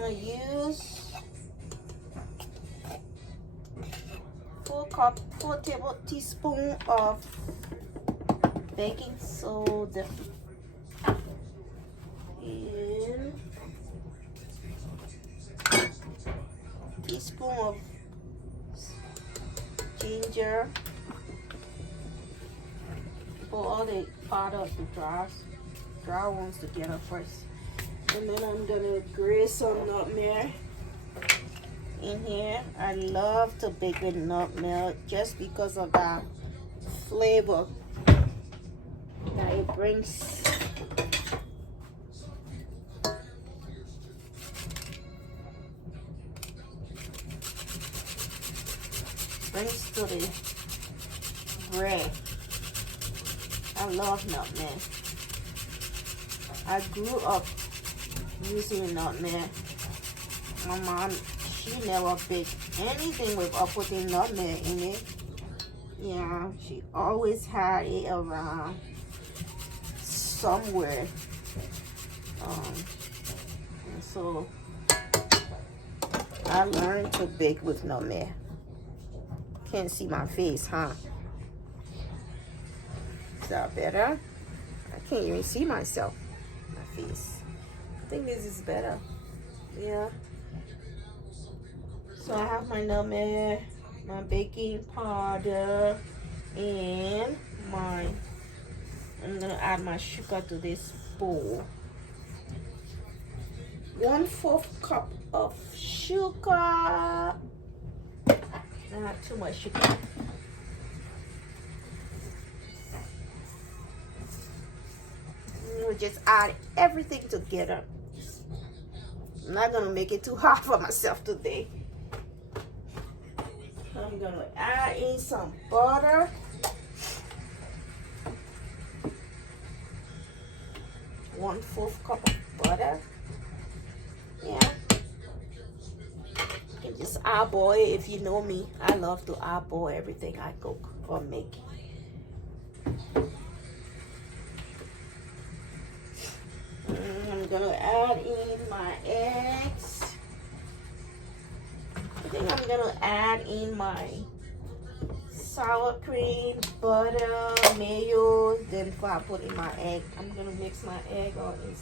gonna use 4 tablespoons of baking soda and teaspoon of ginger. Put all the powder of the dry ones together first, and then I'm gonna grate some nutmeg in here. I love to bake with nutmeg just because of that flavor that it brings. Brings to the bread. I love nutmeg. I grew up using nutmeg. My mom, she never baked anything without putting nutmeg in it. Yeah, she always had it around somewhere. And so I learned to bake with nutmeg. Can't see my face, huh? Is that better? I can't even see myself, my face. I think this is better. Yeah. So I have my nutmeg, my baking powder, and I'm gonna add my sugar to this bowl. 1/4 cup of sugar. Not too much sugar. We'll just add everything together. I'm not gonna make it too hard for myself today. I'm gonna add in some butter. One-4 cup of butter. Yeah. You can just eyeball it if you know me. I love to eyeball everything I cook or make. I'm gonna add in my eggs. I think I'm gonna add in my sour cream, butter, mayo. Then before I put in my egg, I'm gonna mix my egg or in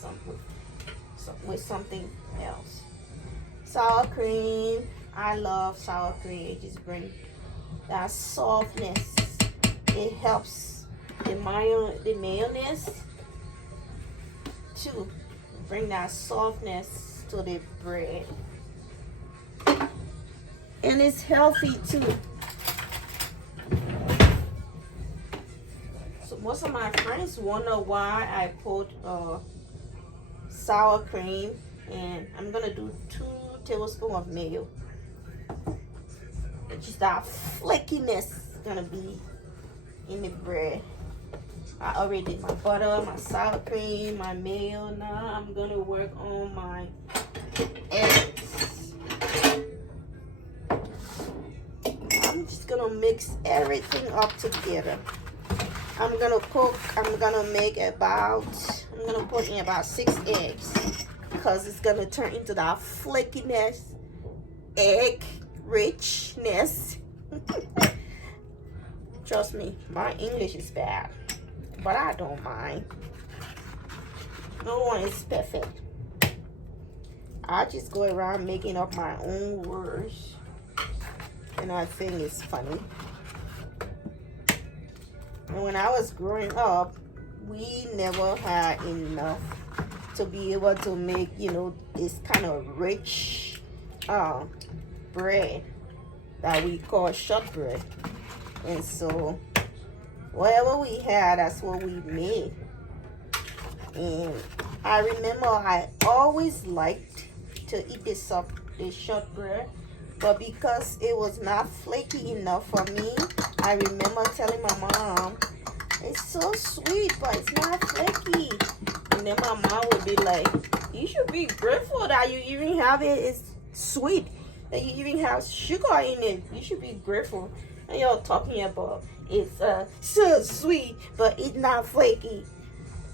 with something else. Sour cream. I love sour cream. It just brings that softness. It helps the mayonnaise to bring that softness to the bread. And it's healthy too. So most of my friends wonder why I put sour cream, and I'm gonna do 2 tablespoons of mayo. It's just that flakiness gonna be in the bread. I already did my butter, my sour cream, my mayo. Now I'm gonna work on my eggs. I'm just gonna mix everything up together. I'm gonna put in about 6 eggs because it's gonna turn into that flakiness, egg richness. Trust me, my English is bad, but I don't mind. No one is perfect. I just go around making up my own words, and I think it's funny. And when I was growing up, we never had enough to be able to make, this kind of rich bread that we call shortbread. And so whatever we had, that's what we made. And I remember I always liked to eat this shortbread, but because it was not flaky enough for me, I remember telling my mom, it's so sweet, but it's not flaky. And then my mom would be like, you should be grateful that you even have it. It's sweet. That you even have sugar in it. You should be grateful. And you're talking about it's so sweet, but it's not flaky.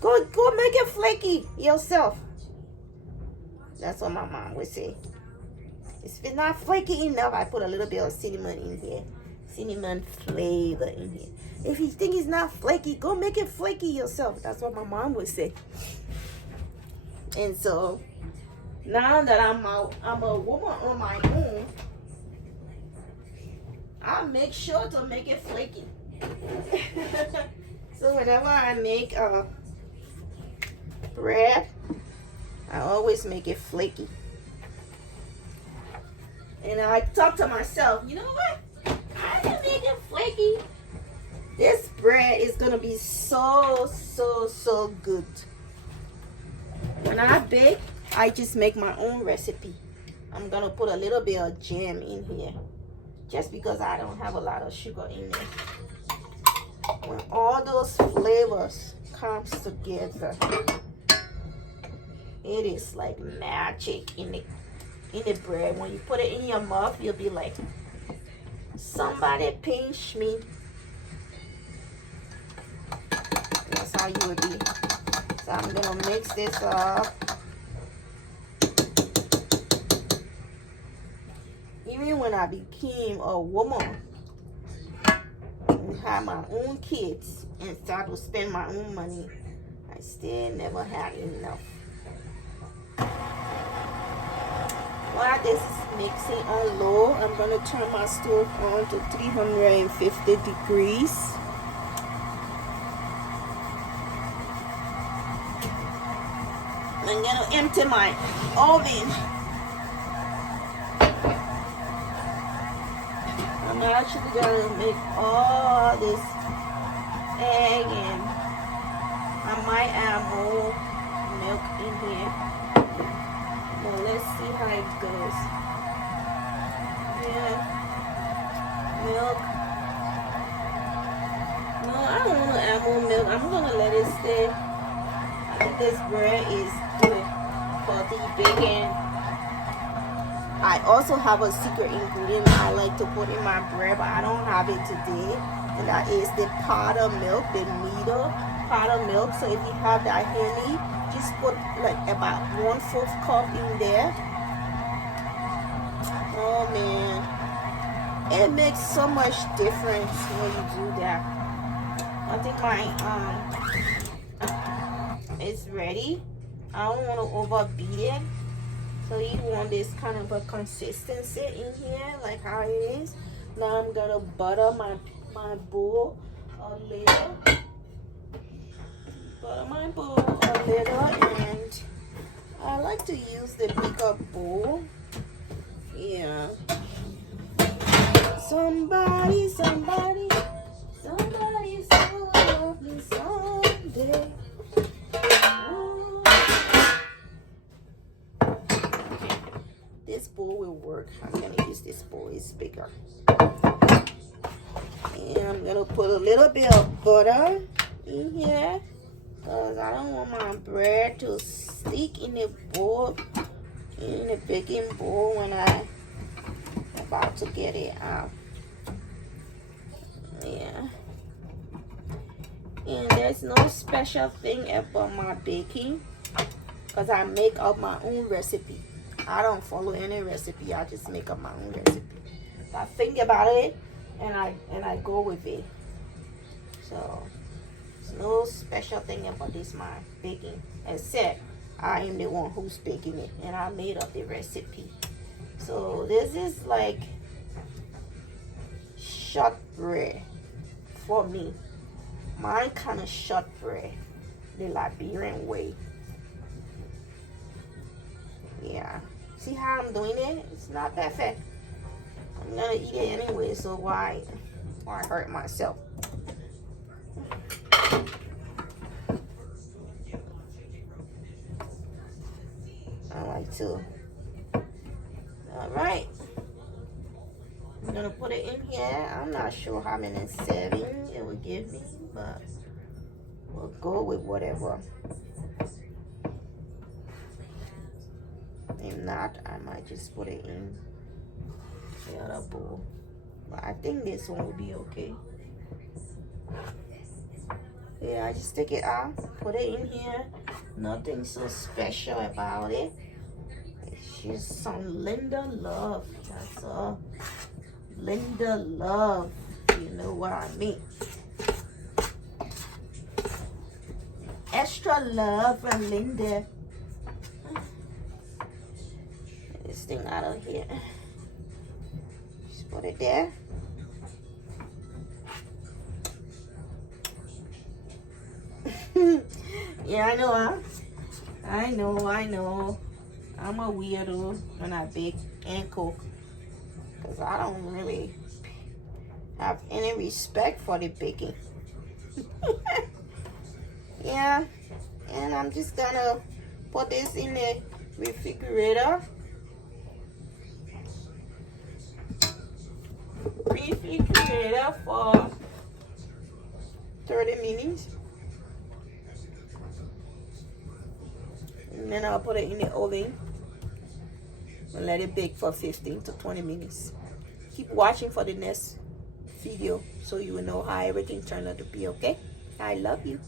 Go make it flaky yourself. That's what my mom would say. If it's not flaky enough, I put a little bit of cinnamon in here. Cinnamon flavor in here. If you think it's not flaky, go make it flaky yourself. That's what my mom would say. And so now that I'm a woman on my own, I make sure to make it flaky. So whenever I make bread, I always make it flaky. And I talk to myself, you know what? I can make it flaky. This bread is gonna be so good. When I bake, I just make my own recipe. I'm gonna put a little bit of jam in here, just because I don't have a lot of sugar in there. When all those flavors comes together, it is like magic in the bread. When you put it in your mouth, you'll be like, somebody pinch me. That's how you would be. So I'm gonna mix this up. Even when I became a woman and had my own kids and started to spend my own money, I still never had enough. While this is mixing on low, I'm going to turn my stove on to 350 degrees. I'm going to empty my oven. I'm actually going to make all this egg, and I might add more milk in here. Well, let's see how it goes. Yeah, milk. No, I don't want to add more milk. I'm going to let it stay. I think this bread is good for the baking. I also have a secret ingredient I like to put in my bread, but I don't have it today. And that is the powder milk, the needle powder milk. So if you have that handy, just put like about 1/4 cup in there. Oh man, it makes so much difference when you do that. I think my it's ready. I don't want to overbeat it. So you want this kind of a consistency in here, like how it is. Now I'm gonna butter my bowl a little. Butter my bowl a little, and I like to use the bigger bowl. Yeah. Somebody's so lovely someday. This bowl will work. I'm gonna use this bowl, it's bigger. And I'm gonna put a little bit of butter in here, because I don't want my bread to stick in the bowl, in the baking bowl, when I'm about to get it out. Yeah. And there's no special thing about my baking, because I make up my own recipe. I don't follow any recipe. I just make up my own recipe. I think about it and I go with it. So there's no special thing about this my baking, except I am the one who's baking it and I made up the recipe. So this is like shortbread for me. My kind of shortbread, the Liberian way. Yeah. See how I'm doing it? It's not perfect. I'm gonna eat it anyway, so why hurt myself? I like to. Alright. I'm gonna put it in here. I'm not sure how many servings it will give me, but we'll go with whatever. If not, I might just put it in the other bowl. But I think this one will be okay. Yeah, I just take it out, put it in here. Nothing so special about it. She's some Linda Love. That's Linda Love. You know what I mean. Extra love from Linda. Get this thing out of here. Just put it there. Yeah, I know, huh? I know. I'm a weirdo when I bake and cook. Because I don't really have any respect for the baking. Yeah, and I'm just gonna put this in the refrigerator. Refrigerator for 30 minutes. And then I'll put it in the oven and let it bake for 15 to 20 minutes. Keep watching for the next video so you will know how everything turned out to be, okay? I love you.